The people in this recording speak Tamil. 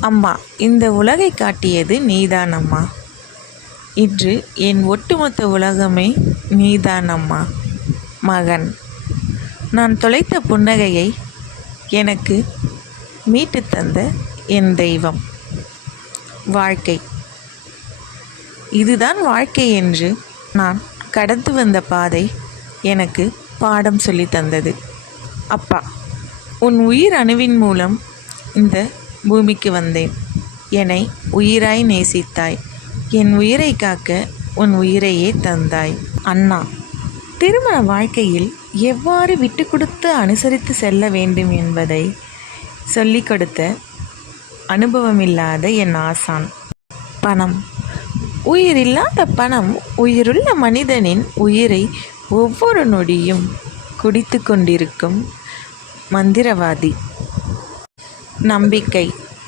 அம்மா, இந்த உலகை காட்டியது நீதான் அம்மா. இன்று என் ஒட்டுமொத்த உலகமே நீதான் அம்மா. மகன், நான் தொலைத்த புன்னகையை எனக்கு மீட்டு தந்த என் தெய்வம். வாழ்க்கை, இதுதான் வாழ்க்கை என்று நான் கடந்து வந்த பாதை எனக்கு பாடம் சொல்லி தந்தது. அப்பா, உன் உயிர் அணுவின் மூலம் இந்த பூமிக்கு வந்தேன். என்னை உயிராய் நேசித்தாய். என் உயிரை காக்க உன் உயிரையே தந்தாய். அண்ணா, திருமண வாழ்க்கையில் எவ்வாறு விட்டு கொடுத்து அனுசரித்து செல்ல வேண்டும் என்பதை சொல்லிக் கொடுத்த அனுபவமில்லாத என் ஆசான். பணம், உயிரில்லாத பணம் உயிருள்ள மனிதனின் உயிரை ஒவ்வொரு நொடியும் குடித்து கொண்டிருக்கும் மந்திரவாதி. நம்பிக்கை,